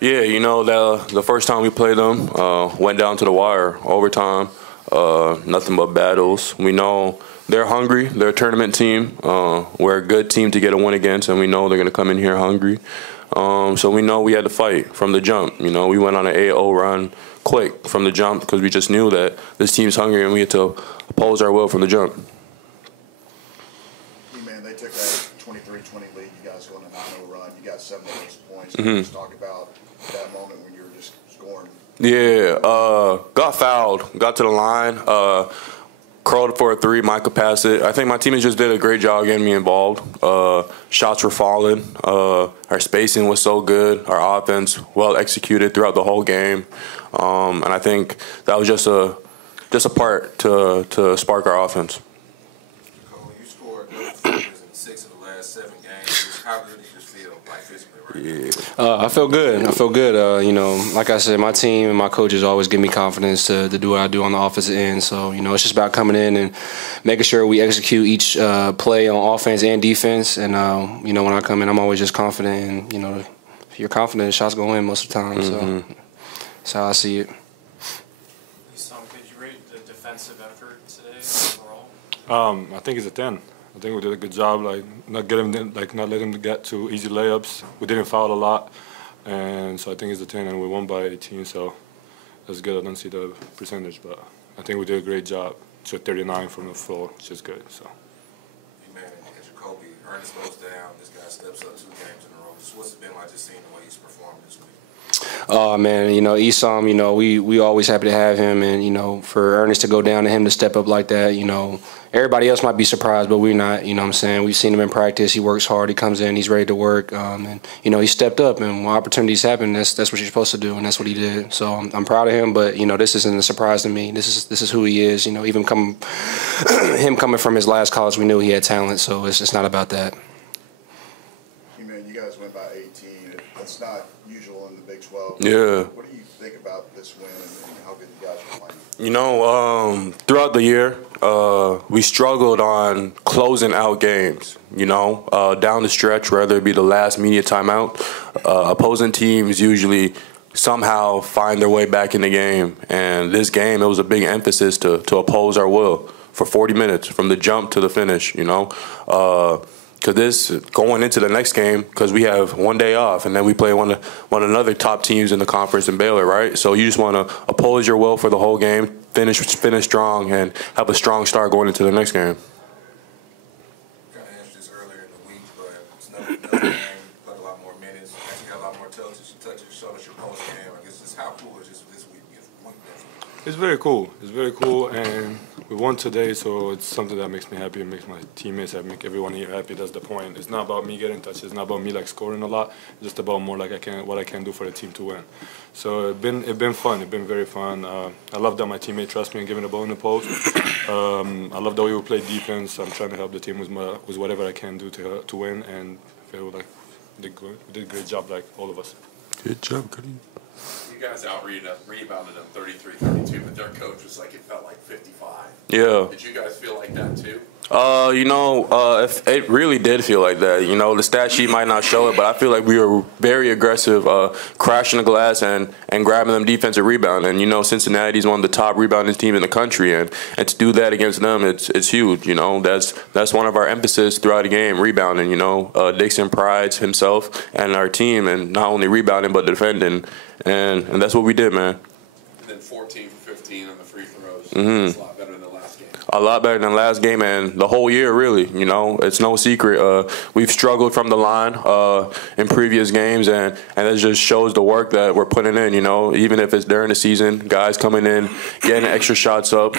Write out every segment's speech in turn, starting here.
Yeah, you know, the first time we played them, went down to the wire, overtime, nothing but battles. We know they're hungry. They're a tournament team. We're a good team to get a win against, and we know they're going to come in here hungry. So we know we had to fight from the jump. You know, we went on an 8-0 run quick from the jump because we just knew that this team's hungry and we had to oppose our will from the jump. Hey man, they took that 23-20 lead. You guys go on a 9-0 run. You got 7 of those points. Just talk about that moment when you were just scoring. Yeah, got fouled, got to the line, curled for a 3, Micah passed it. I think my teammates just did a great job getting me involved. Shots were falling. Our spacing was so good. Our offense well executed throughout the whole game. And I think that was just a part to spark our offense. Cole, you scored 6 of the last 7 games. How good do you feel like physically right now? I feel good. I feel good. You know, like I said, my team and my coaches always give me confidence to do what I do on the offensive end. So, you know, it's just about coming in and making sure we execute each play on offense and defense. And, you know, when I come in, I'm always just confident. And, you know, if you're confident, the shots go in most of the time. So that's how I see it. Could you rate the defensive effort today overall? I think it's a 10. I think we did a good job, like not letting them get to easy layups. We didn't foul a lot, and so I think it's a 10. And we won by 18, so that's good. I don't see the percentage, but I think we did a great job. So 39 from the floor, which is good. So. Emanuel and JaKobe, Ernest goes down. This guy steps up 2 games in a row. What's it been like just seeing the way he's performed this week? Oh man, you know, Esam, you know, we always happy to have him, and you know, for Ernest to go down to him to step up like that, you know, everybody else might be surprised, but we're not. You know what I'm saying? We've seen him in practice. He works hard. He comes in. He's ready to work. And you know, he stepped up, and when opportunities happen, that's what you're supposed to do, and that's what he did. So I'm proud of him. But you know, this isn't a surprise to me. This is who he is. You know, even him coming from his last college, we knew he had talent. So it's just not about that. Hey man, you guys went by 18. That's not usual in the Big 12. Yeah. What do you think about this win and how good you guys are playing? You know, throughout the year, we struggled on closing out games, you know, down the stretch, whether it be the last media timeout. Opposing teams usually somehow find their way back in the game. And this game, it was a big emphasis to oppose our will for 40 minutes from the jump to the finish, you know. Because this going into the next game, because we have 1 day off, and then we play one of another top teams in the conference in Baylor, right? So you just want to oppose your will for the whole game, finish strong, and have a strong start going into the next game. Kind of answered this earlier in the week, but it's another game. Played a lot more minutes. Actually got a lot more touches. Showed us your post game. I guess just how cool is this week? It's very cool. It's very cool, and we won today, so it's something that makes me happy. It makes my teammates happy, make everyone here happy. That's the point. It's not about me getting touches. It's not about me like scoring a lot. It's just about more like what I can do for the team to win. So it's been fun. It's been very fun. I love that my teammate trusts me and giving the ball in the post. I love the way we play defense. I'm trying to help the team with whatever I can do to win, and I feel like we did a great job, like all of us. Good job, Cody. You guys rebounded them 33-32, but their coach was like, it felt like 55. Yeah. Did you guys feel like that too? You know, it really did feel like that. You know, the stat sheet might not show it, but I feel like we were very aggressive, crashing the glass and grabbing them defensive rebound. And, you know, Cincinnati's one of the top rebounding teams in the country, and to do that against them, it's huge. You know, that's one of our emphasis throughout the game, rebounding. You know, Dixon prides himself and our team, and not only rebounding but defending, and that's what we did, man. And then 14 for 15 on the free throws. It's a lot better than the last game. A lot better than last game, and the whole year, really. You know, it's no secret. We've struggled from the line in previous games, and it just shows the work that we're putting in. You know, even if it's during the season, guys coming in, getting extra shots up,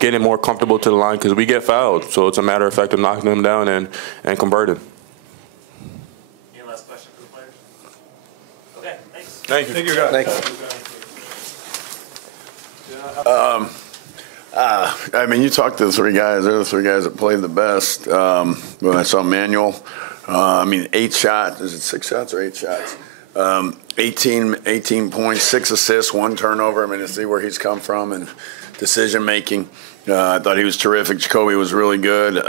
getting more comfortable to the line because we get fouled. So it's a matter of fact of knocking them down and converting. Any last question for the players? Okay, thanks. Thank you. Thank you, guys. Thank you. I mean, you talked to the 3 guys. They're the 3 guys that played the best. When I saw Emanuel, I mean, 8 shots. Is it 6 shots or 8 shots? 18 points, 6 assists, 1 turnover. I mean, to see where he's come from and decision making. I thought he was terrific. JaKobe was really good.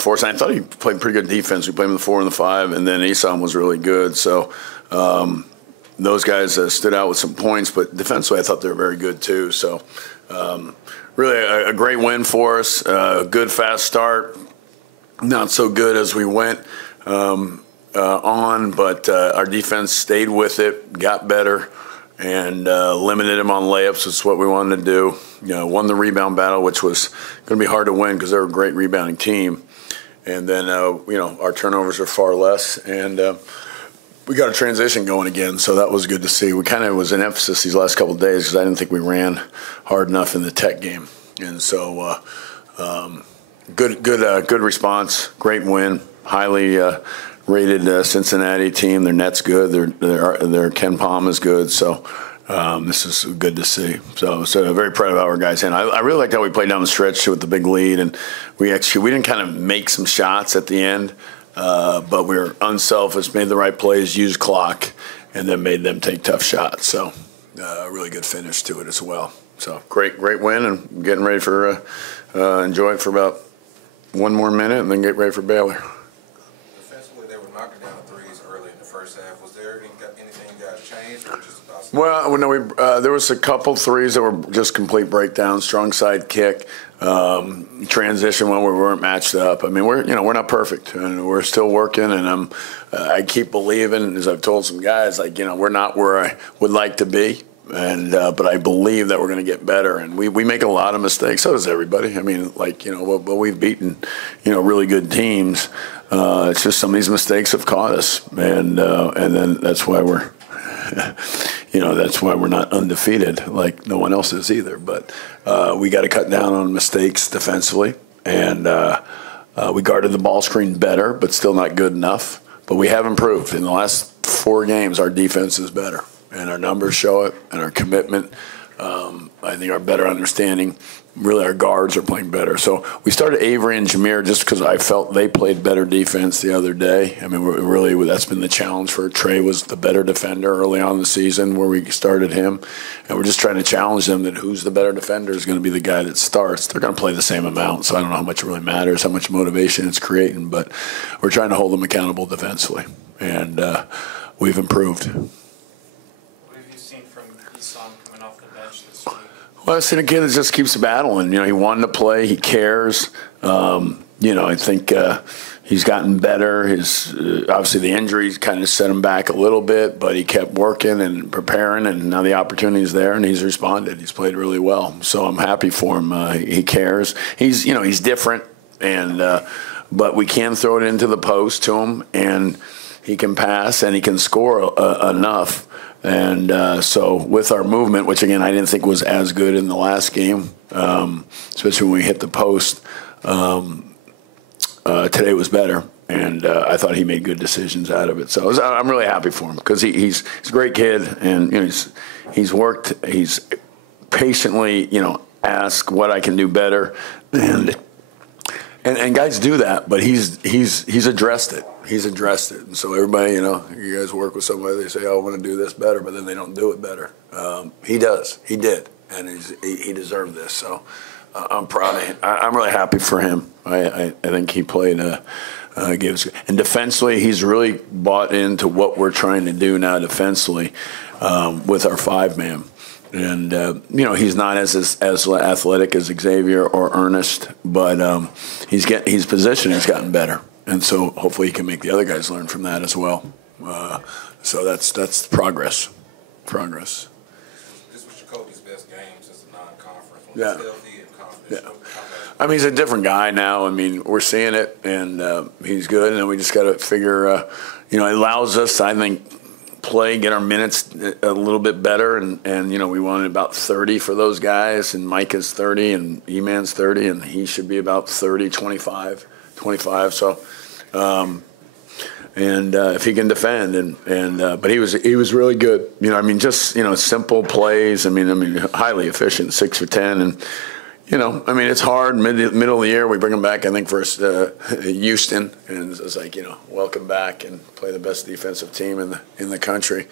Forsythe, I thought he played pretty good defense. We played him in the 4 and the 5, and then Esam was really good. So those guys stood out with some points, but defensively I thought they were very good too. So really a great win for us. Good fast start. Not so good as we went on, but our defense stayed with it, got better, and limited them on layups. That's what we wanted to do. Won the rebound battle, which was going to be hard to win because they're a great rebounding team. And then, our turnovers are far less, and we got a transition going again, so that was good to see. We kind of was an emphasis these last couple of days because I didn't think we ran hard enough in the Tech game. And so good response, great win, highly rated Cincinnati team. Their net's good. Their Ken Palm is good. So this is good to see. So very proud of our guys. And I really liked how we played down the stretch with the big lead. And we didn't kind of make some shots at the end, but we were unselfish, made the right plays, used clock, and then made them take tough shots. So a really good finish to it as well. So great win, and getting ready for enjoy it for about one more minute, and then get ready for Baylor. They were knocking down threes early in the first half. Was there anything you guys changed, or just about? Well, no, there was a couple threes that were just complete breakdowns, strong side kick, transition when we weren't matched up. I mean, we're not perfect, and we're still working. And I keep believing, as I've told some guys, we're not where I would like to be. And but I believe that we're going to get better, and we make a lot of mistakes. So does everybody. I mean, but we've beaten, really good teams. It's just some of these mistakes have caught us, and then that's why we're, that's why we're not undefeated like no one else is either. But we got to cut down on mistakes defensively, and we guarded the ball screen better, but still not good enough. But we have improved in the last 4 games. Our defense is better. And our numbers show it, and our commitment. I think our better understanding, really our guards are playing better. So we started Avery and Jameer just because I felt they played better defense the other day. I mean, really that's been the challenge for Trey, was the better defender early on in the season where we started him. And we're just trying to challenge them that who's the better defender is going to be the guy that starts. They're going to play the same amount, so I don't know how much it really matters, how much motivation it's creating. But we're trying to hold them accountable defensively, and we've improved. Well, I've seen a kid that just keeps battling. He wanted to play. He cares. I think he's gotten better. Obviously the injuries kind of set him back a little bit, but he kept working and preparing, and now the opportunity's there, and he's responded. He's played really well. So I'm happy for him. He cares. He's different, but we can throw it into the post to him, and he can pass and he can score enough. And so with our movement, which, again, I didn't think was as good in the last game, especially when we hit the post, today was better. And I thought he made good decisions out of it. So I'm really happy for him because he's a great kid. And, he's worked. He's patiently, asked what I can do better. And guys do that, but he's addressed it. He's addressed it. And so everybody, you guys work with somebody, they say, I want to do this better, but then they don't do it better. He does. He did. And he deserved this. So I'm proud of him. I'm really happy for him. I think he played gives. And defensively, he's really bought into what we're trying to do now defensively with our 5-man. And, he's not as athletic as Xavier or Ernest, but his position has gotten better. And so hopefully he can make the other guys learn from that as well. So that's progress. Progress. This was JaKobe's best game since the non-conference. Yeah. Healthy and confident. Yeah. I mean, he's a different guy now. I mean, we're seeing it, and he's good. And we just got to figure, it allows us, I think, get our minutes a little bit better. And we wanted about 30 for those guys. And Micah's 30 and E-Man's 30, and he should be about 30, 25. So, if he can defend but he was really good. Just simple plays. Highly efficient, 6 for 10, and it's hard. Middle of the year, we bring him back. I think for Houston, and it's like welcome back and play the best defensive team in the country,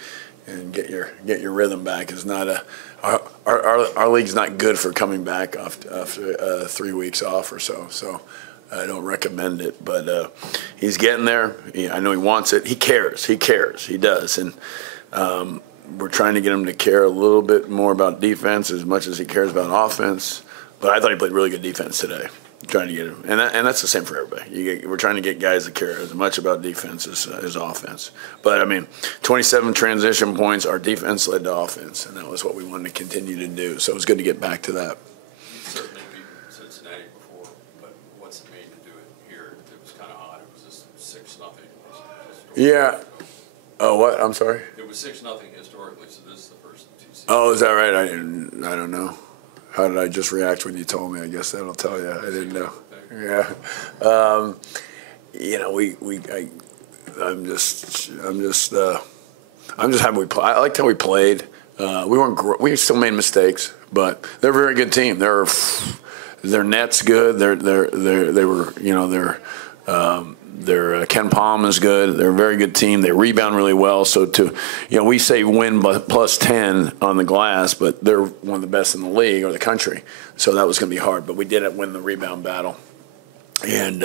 and get your rhythm back. Is not our league's not good for coming back after 3 weeks off or so. So. I don't recommend it, but he's getting there. I know he wants it. He cares. He does. And we're trying to get him to care a little bit more about defense as much as he cares about offense. But I thought he played really good defense today. Trying to get him, and that's the same for everybody. We're trying to get guys that care as much about defense as offense. But I mean, 27 transition points. Our defense led to offense, and that was what we wanted to continue to do. So it was good to get back to that. You certainly beat Cincinnati before, but what's it mean to do it here? It was kind of odd. It was just 6-0. Yeah. Oh, what? I'm sorry. It was 6-0 historically, so this is the first 2 seasons. Oh, is that right? I don't know. How did I just react when you told me? I guess that'll tell you. I didn't know. Yeah. I'm just happy we play. I liked how we played. We still made mistakes, but they're a very good team. Their net's good. Their Ken Palm is good. They're a very good team. They rebound really well. So we say win plus 10 on the glass, but they're one of the best in the league or the country. So that was going to be hard, but we did win the rebound battle, and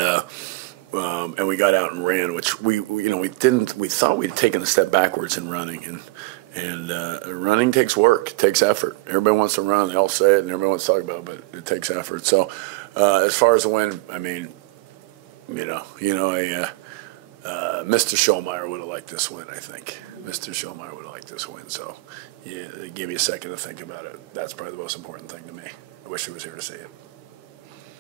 we got out and ran, which we didn't. We thought we'd taken a step backwards in running, and running takes work, it takes effort. Everybody wants to run. They all say it, and everybody wants to talk about it, but it takes effort. So as far as the win, I mean. Mr. Schulmeyer would have liked this win, I think. Mr. Schulmeyer would have liked this win. So, yeah, give me a second to think about it. That's probably the most important thing to me. I wish he was here to see it.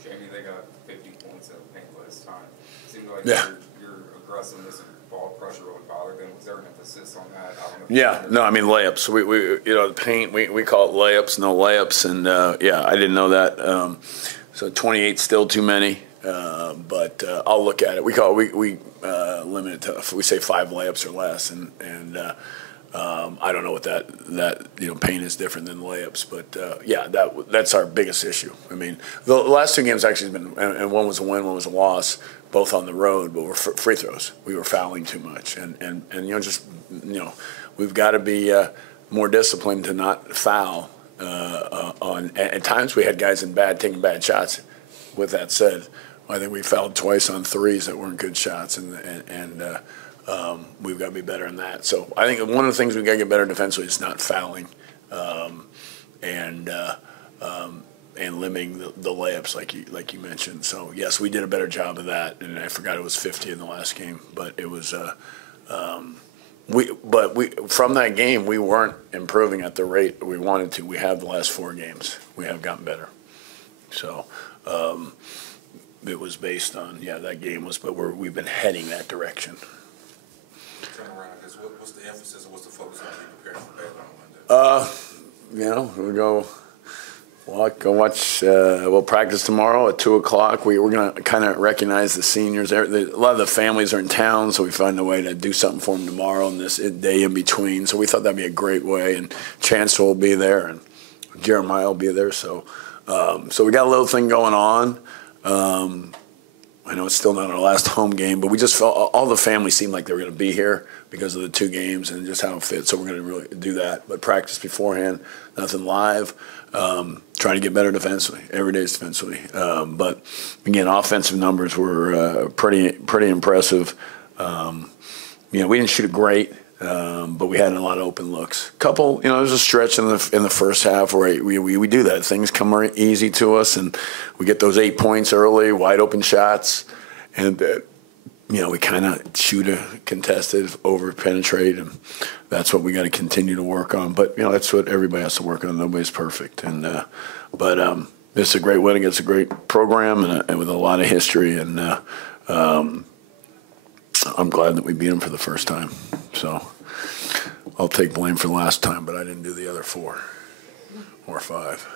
Jamie, they got 50 points in the paint last time. It seemed like your aggressiveness and ball pressure really bothered them. Was there an emphasis on that? I mean layups. We the paint, we call it layups, no layups. And, I didn't know that. So 28 still too many. But I'll look at it. We limit it to, we say 5 layups or less, and I don't know what that paint is different than layups, but that's our biggest issue. I mean, the last 2 games actually have been, and one was a win, one was a loss, both on the road, but were free throws. We were fouling too much, and we've got to be more disciplined to not foul. At times we had guys taking bad shots. With that said, I think we fouled twice on 3s that weren't good shots, and we've got to be better in that. So I think one of the things we've got to get better defensively is not fouling, and limiting the layups like you mentioned. So yes, we did a better job of that, and I forgot it was 50 in the last game, but it was. From that game we weren't improving at the rate we wanted to. We have the last 4 games. We have gotten better. So. It was based on that game was, but we've been heading that direction. Turn around, I guess. What's the emphasis and what's the focus on being prepared for Baylor on Monday? We'll go watch. We'll practice tomorrow at 2:00. We're gonna kind of recognize the seniors. A lot of the families are in town, so we find a way to do something for them tomorrow and this day in between. So we thought that'd be a great way, and Chancellor will be there, and Jeremiah will be there. So we got a little thing going on. I know it's still not our last home game, but we just felt all the family seemed like they were going to be here because of the 2 games and just how it fits. So we're going to really do that. But practice beforehand, nothing live. Trying to get better defensively, every day defensively. But again, offensive numbers were pretty impressive. We didn't shoot it great. But we had a lot of open looks. Couple, there's a stretch in the first half where we do that. Things come easy to us, and we get those 8 points early, wide open shots, and we kind of shoot a contested, over penetrate, and that's what we got to continue to work on. But that's what everybody has to work on. Nobody's perfect, and but this is a great win against a great program and with a lot of history, and I'm glad that we beat them for the first time. So I'll take blame for the last time, but I didn't do the other 4 or 5.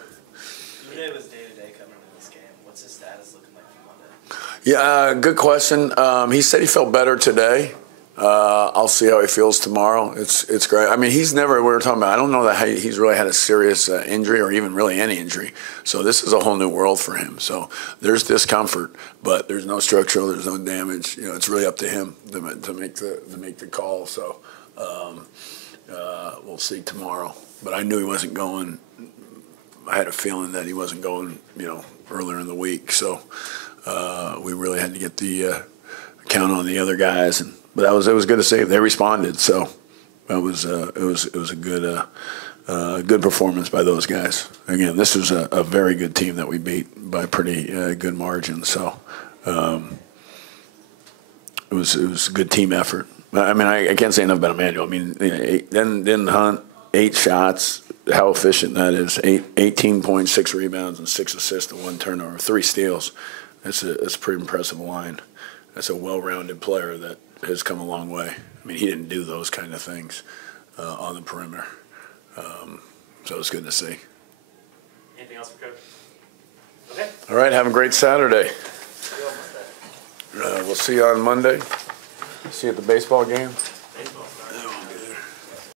Today was day-to-day coming into this game. What's his status looking like for Monday? Yeah, good question. He said he felt better today. I'll see how he feels tomorrow. It's great. I mean, he's never, we were talking about, I don't know that he's really had a serious injury or even really any injury. So this is a whole new world for him. So there's discomfort, but there's no structural, there's no damage. It's really up to him to make the call. So we'll see tomorrow. But I knew he wasn't going. I had a feeling that he wasn't going, earlier in the week. So we really had to get the count on the other guys, but it was good to see. They responded, so It was a good performance by those guys. Again, this was a very good team that we beat by a pretty good margin. So it was a good team effort. I mean, I can't say enough about Emanuel. I mean, then Hunt, 8 shots. How efficient that is. 18.6 rebounds and 6 assists and 1 turnover, 3 steals. That's a pretty impressive line. That's a well-rounded player that has come a long way. I mean, he didn't do those kind of things on the perimeter. So it's good to see. Anything else for Coach? Okay. All right, have a great Saturday. We'll see you on Monday. See you at the baseball game.